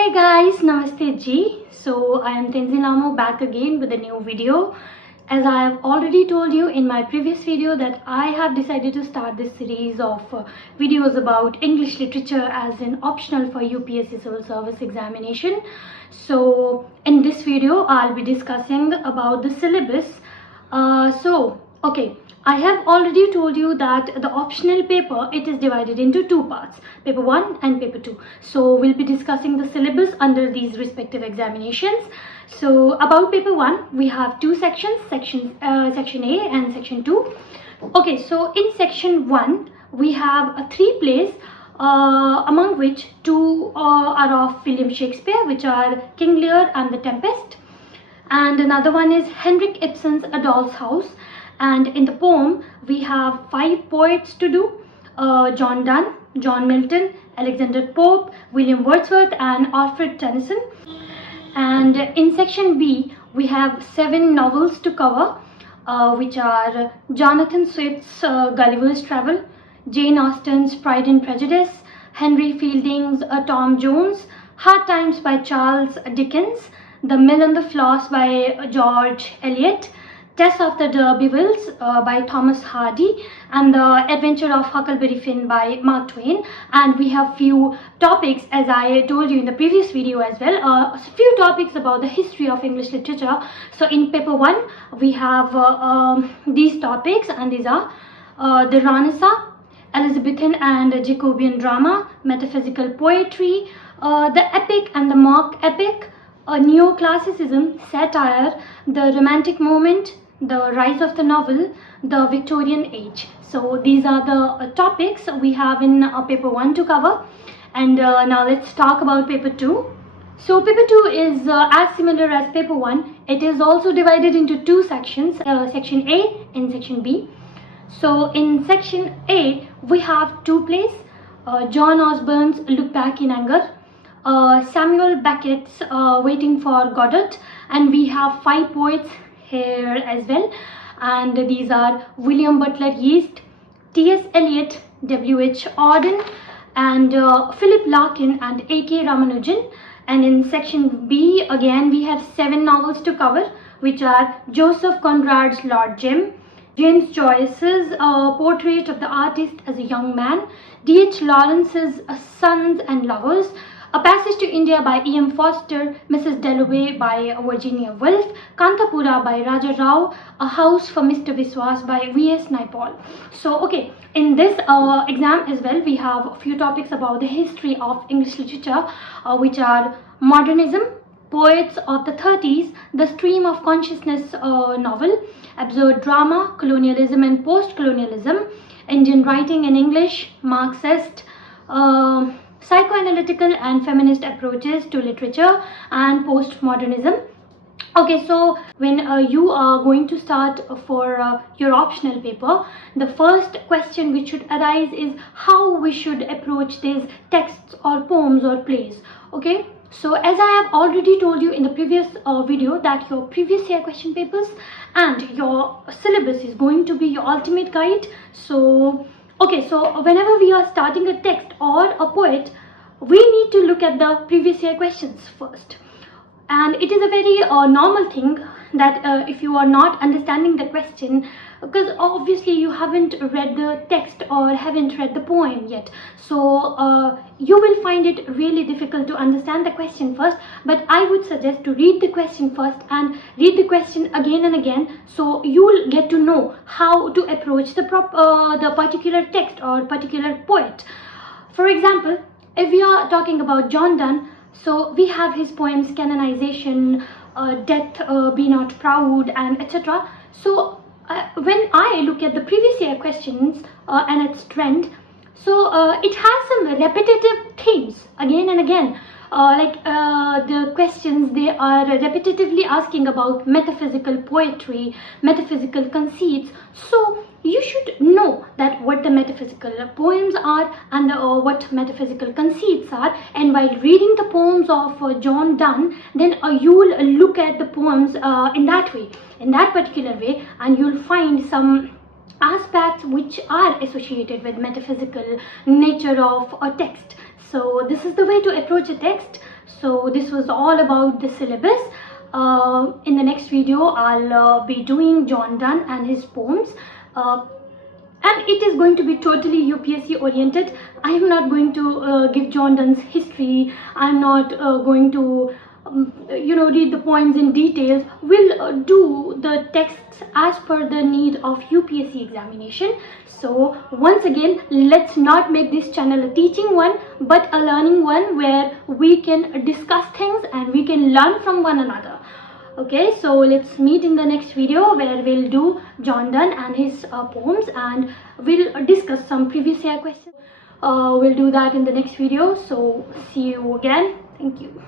Hey guys, Namaste Ji. So I am Tenzin Lamo back again with a new video. As I have already told you in my previous video that I have decided to start this series of videos about English literature as an optional for UPSC Civil Service examination. So in this video I'll be discussing about the syllabus. Okay, I have already told you that the optional paper, it is divided into two parts, paper 1 and paper 2. So we'll be discussing the syllabus under these respective examinations. So about paper 1, we have two sections, section A and section 2. Okay, so in section 1 we have three plays, among which two are of William Shakespeare, which are King Lear and The Tempest, and another one is Henrik Ibsen's A Doll's House. And in the poem we have 5 poets to do: John Donne, John Milton, Alexander Pope, William Wordsworth and Alfred Tennyson. And in section B we have 7 novels to cover, which are Jonathan Swift's Gulliver's Travel, Jane Austen's Pride and Prejudice, Henry Fielding's Tom Jones, Hard Times by Charles Dickens, The Mill on the Floss by George Eliot, Tess of the D'Urbervilles by Thomas Hardy, and The Adventure of Huckleberry Finn by Mark Twain. And we have few topics, as I told you in the previous video as well, a few topics about the history of English literature. So in paper 1 we have these topics, and these are the Renaissance, Elizabethan and Jacobean drama, metaphysical poetry, the epic and the mock epic, neoclassicism, satire, the romantic moment, the rise of the novel, the Victorian age. So these are the topics we have in paper 1 to cover. And now let's talk about paper 2. So paper 2 is as similar as paper 1. It is also divided into two sections, section A and section B. So in section A we have 2 plays, John Osborne's Look Back in Anger, Samuel Beckett's Waiting for Godot, and we have 5 poets here as well, and these are William Butler Yeats, T.S. Eliot, W.H. Auden, and Philip Larkin and A.K. Ramanujan. And in section B again we have 7 novels to cover, which are Joseph Conrad's Lord Jim, James Joyce's Portrait of the Artist as a Young Man, D.H. Lawrence's Sons and Lovers, A Passage to India by E.M. Foster, Mrs. Dalloway by Virginia Woolf, Kantapura by Raja Rao, A House for Mr. Viswas by V.S. Naipaul. So okay, in this exam as well we have a few topics about the history of English literature, which are modernism, poets of the 30s, the Stream of Consciousness novel, absurd drama, colonialism and post-colonialism, Indian writing in English, Marxist, psychoanalytical and feminist approaches to literature, and postmodernism. Okay, so when you are going to start for your optional paper, the first question which should arise is how we should approach these texts or poems or plays. Okay, so as I have already told you in the previous video that your previous year question papers and your syllabus is going to be your ultimate guide. So okay, so whenever we are starting a text or a poet, we need to look at the previous year questions first. And it is a very normal thing that if you are not understanding the question, because obviously you haven't read the text or haven't read the poem yet, so you will find it really difficult to understand the question first. But I would suggest to read the question first and read the question again and again, so you will get to know how to approach the particular text or particular poet. For example, if we are talking about John Donne, so we have his poems Canonization, Death Be Not Proud, and etc. So when I look at the previous year questions and its trend, so it has some repetitive themes again and again. The questions, they are repetitively asking about metaphysical poetry, metaphysical conceits. So you should know that what the metaphysical poems are and what metaphysical conceits are. And while reading the poems of John Donne, then you will look at the poems in that way, in that particular way, and you'll find some aspects which are associated with metaphysical nature of a text. So this is the way to approach a text. So this was all about the syllabus. In the next video I'll be doing John Donne and his poems, and it is going to be totally UPSC oriented. I am not going to give John Donne's history. I am not going to read the poems in details. We'll do the texts as per the need of UPSC examination. So once again, let's not make this channel a teaching one but a learning one, where we can discuss things and we can learn from one another. Okay, so let's meet in the next video where we'll do John Donne and his poems, and we'll discuss some previous year questions. We'll do that in the next video. So see you again. Thank you.